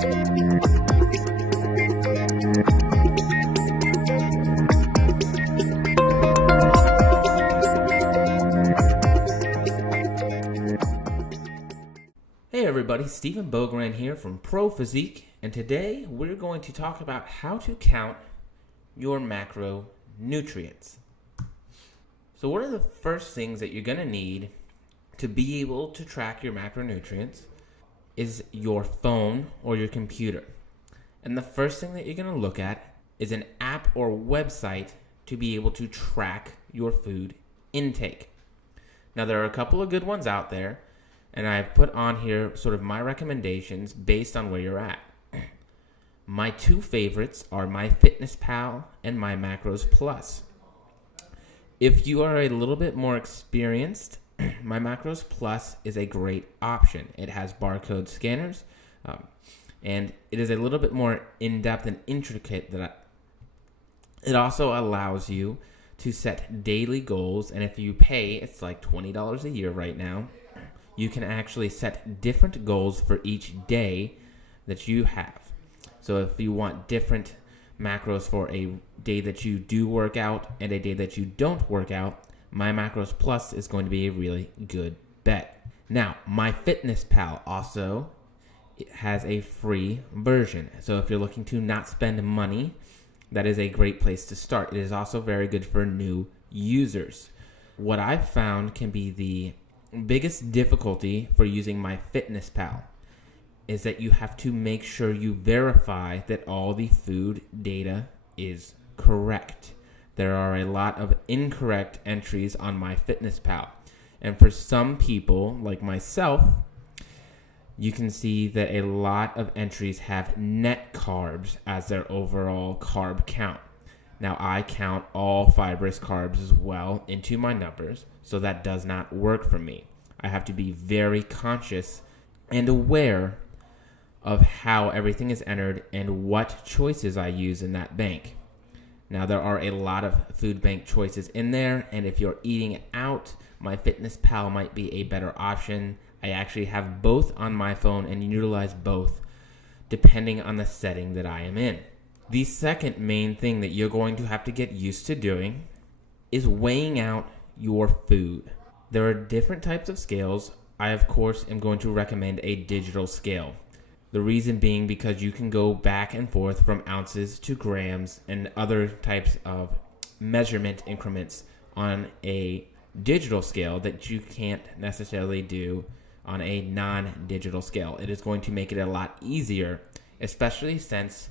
Hey everybody, Stephen Bogran here from Pro Physique, and today we're going to talk about how to count your macronutrients. So one of the first things that you're going to need to be able to track your macronutrients is your phone or your computer. And the first thing that you're going to look at is an app or website to be able to track your food intake. Now there are a couple of good ones out there, and I've put on here sort of my recommendations based on where you're at. My two favorites are MyFitnessPal and My Macros Plus. If you are a little bit more experienced, My Macros Plus is a great option. It has barcode scanners, and it is a little bit more in-depth and intricate. It also allows you to set daily goals, and if you pay, it's like $20 a year right now, you can actually set different goals for each day that you have. So if you want different macros for a day that you do work out and a day that you don't work out, My Macros Plus is going to be a really good bet. Now, MyFitnessPal also has a free version. So if you're looking to not spend money, that is a great place to start. It is also very good for new users. What I've found can be the biggest difficulty for using MyFitnessPal is that you have to make sure you verify that all the food data is correct. There are a lot of incorrect entries on MyFitnessPal. And for some people, like myself, you can see that a lot of entries have net carbs as their overall carb count. Now, I count all fibrous carbs as well into my numbers, so that does not work for me. I have to be very conscious and aware of how everything is entered and what choices I use in that bank. Now, there are a lot of food bank choices in there, and if you're eating out, MyFitnessPal might be a better option. I actually have both on my phone and utilize both depending on the setting that I am in. The second main thing that you're going to have to get used to doing is weighing out your food. There are different types of scales. I, of course, am going to recommend a digital scale. The reason being because you can go back and forth from ounces to grams and other types of measurement increments on a digital scale that you can't necessarily do on a non-digital scale. It is going to make it a lot easier, especially since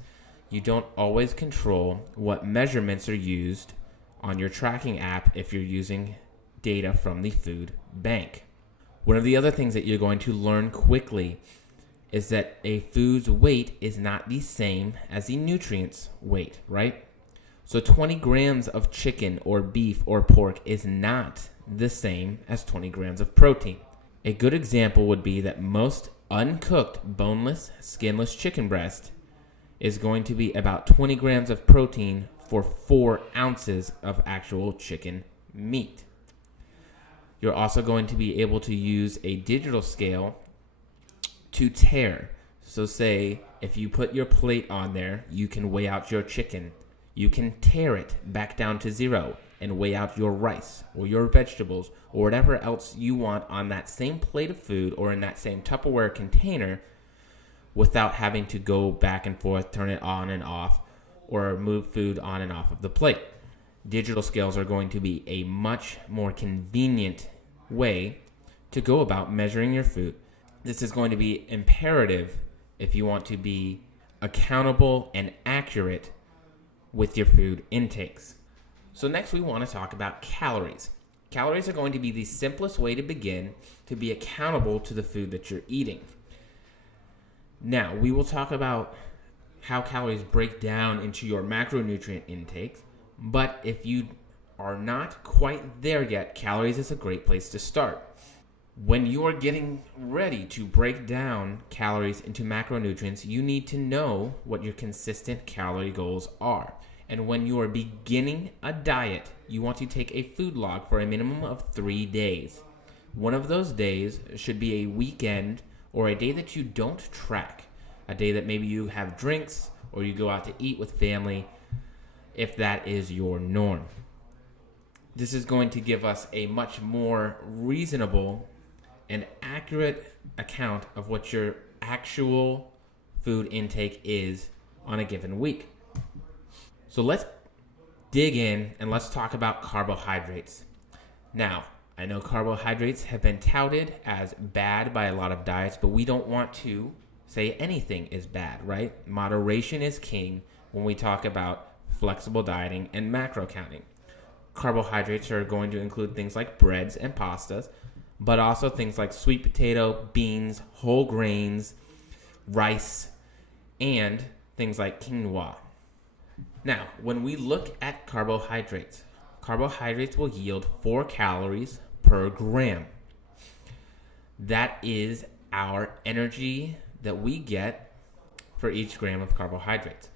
you don't always control what measurements are used on your tracking app if you're using data from the food bank. One of the other things that you're going to learn quickly is that a food's weight is not the same as the nutrients weight, right? So 20 grams of chicken or beef or pork is not the same as 20 grams of protein. A good example would be that most uncooked, boneless, skinless chicken breast is going to be about 20 grams of protein for 4 ounces of actual chicken meat. You're also going to be able to use a digital scale to tare. So say if you put your plate on there, you can weigh out your chicken. You can tare it back down to 0 and weigh out your rice or your vegetables or whatever else you want on that same plate of food or in that same Tupperware container without having to go back and forth, turn it on and off, or move food on and off of the plate. Digital scales are going to be a much more convenient way to go about measuring your food. This is going to be imperative if you want to be accountable and accurate with your food intakes. So next we want to talk about calories. Calories are going to be the simplest way to begin to be accountable to the food that you're eating. Now, we will talk about how calories break down into your macronutrient intakes, but if you are not quite there yet, calories is a great place to start. When you are getting ready to break down calories into macronutrients, you need to know what your consistent calorie goals are. And when you are beginning a diet, you want to take a food log for a minimum of 3 days. One of those days should be a weekend or a day that you don't track. a day that maybe you have drinks or you go out to eat with family, if that is your norm. This is going to give us a much more reasonable and accurate account of what your actual food intake is on a given week. So let's dig in and let's talk about carbohydrates. Now, I know carbohydrates have been touted as bad by a lot of diets, but we don't want to say anything is bad, right? Moderation is king when we talk about flexible dieting and macro counting. Carbohydrates are going to include things like breads and pastas, but also things like sweet potato, beans, whole grains, rice, and things like quinoa. Now, when we look at carbohydrates will yield 4 calories per gram. That is our energy that we get for each gram of carbohydrates.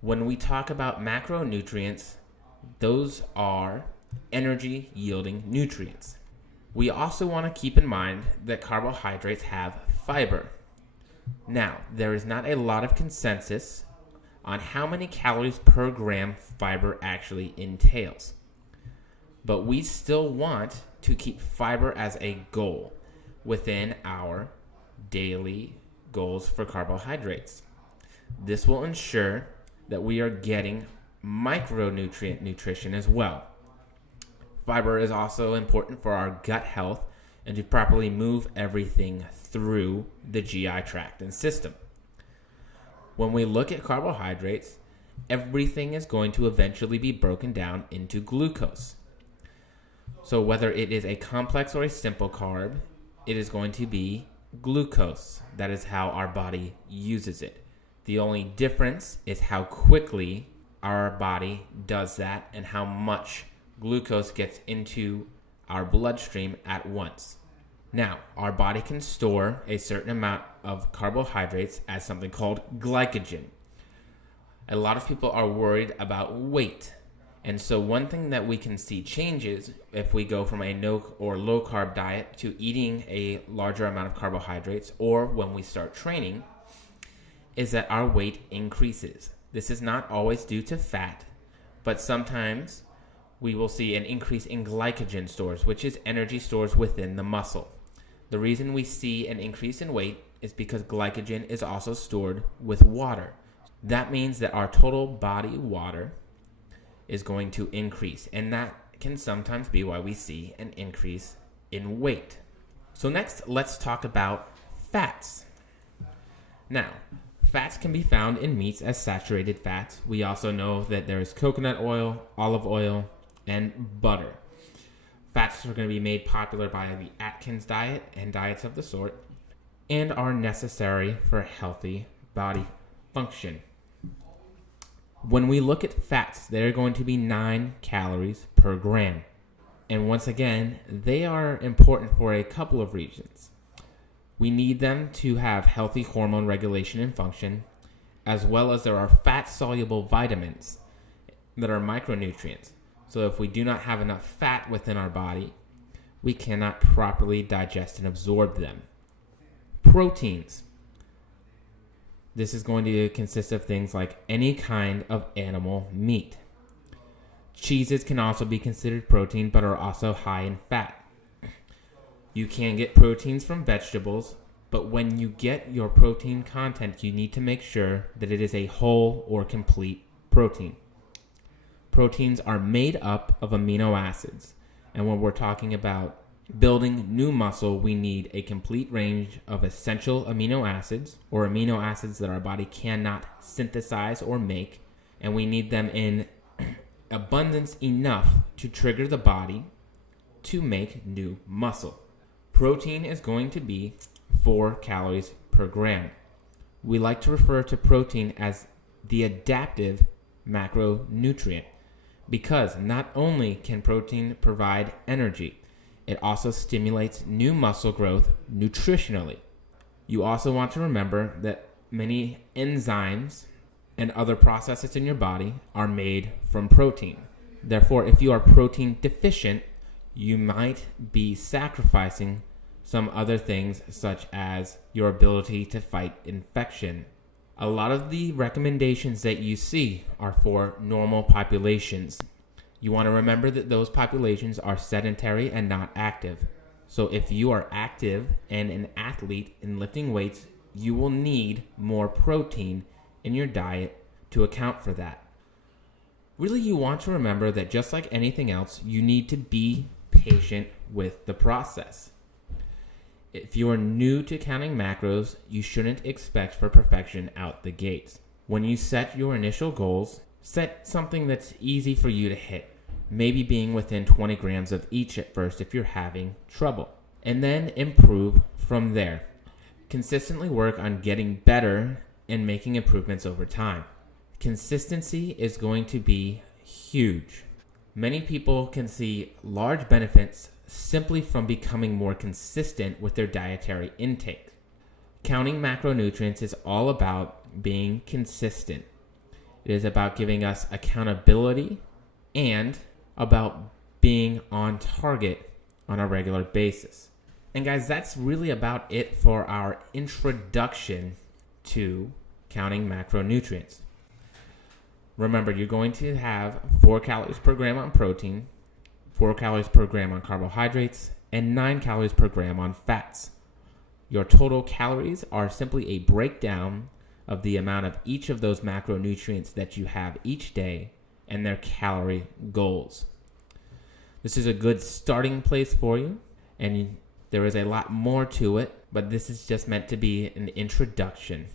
When we talk about macronutrients, those are energy yielding nutrients. We also want to keep in mind that carbohydrates have fiber. Now, there is not a lot of consensus on how many calories per gram fiber actually entails. But we still want to keep fiber as a goal within our daily goals for carbohydrates. This will ensure that we are getting micronutrient nutrition as well. Fiber is also important for our gut health and to properly move everything through the GI tract and system. When we look at carbohydrates, everything is going to eventually be broken down into glucose. So whether it is a complex or a simple carb, it is going to be glucose. That is how our body uses it. The only difference is how quickly our body does that and how much glucose gets into our bloodstream at once. Now, our body can store a certain amount of carbohydrates as something called glycogen. A lot of people are worried about weight. And so one thing that we can see changes if we go from a no or low carb diet to eating a larger amount of carbohydrates, or when we start training, is that our weight increases. This is not always due to fat, but sometimes we will see an increase in glycogen stores, which is energy stores within the muscle. The reason we see an increase in weight is because glycogen is also stored with water. That means that our total body water is going to increase, and that can sometimes be why we see an increase in weight. So next, let's talk about fats. Now, fats can be found in meats as saturated fats. We also know that there is coconut oil, olive oil, and butter. Fats are going to be made popular by the Atkins diet and diets of the sort, and are necessary for healthy body function. When we look at fats, they're going to be 9 calories per gram. And once again, they are important for a couple of reasons. We need them to have healthy hormone regulation and function, as well as there are fat-soluble vitamins that are micronutrients. So if we do not have enough fat within our body, we cannot properly digest and absorb them. Proteins. This is going to consist of things like any kind of animal meat. Cheeses can also be considered protein, but are also high in fat. You can get proteins from vegetables, but when you get your protein content, you need to make sure that it is a whole or complete protein. Proteins are made up of amino acids, and when we're talking about building new muscle, we need a complete range of essential amino acids, or amino acids that our body cannot synthesize or make, and we need them in abundance enough to trigger the body to make new muscle. Protein is going to be 4 calories per gram. We like to refer to protein as the adaptive macronutrient because not only can protein provide energy, it also stimulates new muscle growth nutritionally. You also want to remember that many enzymes and other processes in your body are made from protein. Therefore, if you are protein deficient, you might be sacrificing some other things such as your ability to fight infection A lot of the recommendations that you see are for normal populations. You want to remember that those populations are sedentary and not active. So if you are active and an athlete in lifting weights, you will need more protein in your diet to account for that. Really, you want to remember that just like anything else, you need to be patient with the process. If you are new to counting macros, you shouldn't expect for perfection out the gates. When you set your initial goals, set something that's easy for you to hit. Maybe being within 20 grams of each at first if you're having trouble. And then improve from there. Consistently work on getting better and making improvements over time. Consistency is going to be huge. Many people can see large benefits simply from becoming more consistent with their dietary intake. Counting macronutrients is all about being consistent. It is about giving us accountability and about being on target on a regular basis. And guys, that's really about it for our introduction to counting macronutrients. Remember, you're going to have 4 calories per gram on protein, 4 calories per gram on carbohydrates, and 9 calories per gram on fats. Your total calories are simply a breakdown of the amount of each of those macronutrients that you have each day and their calorie goals. This is a good starting place for you, and there is a lot more to it, but this is just meant to be an introduction.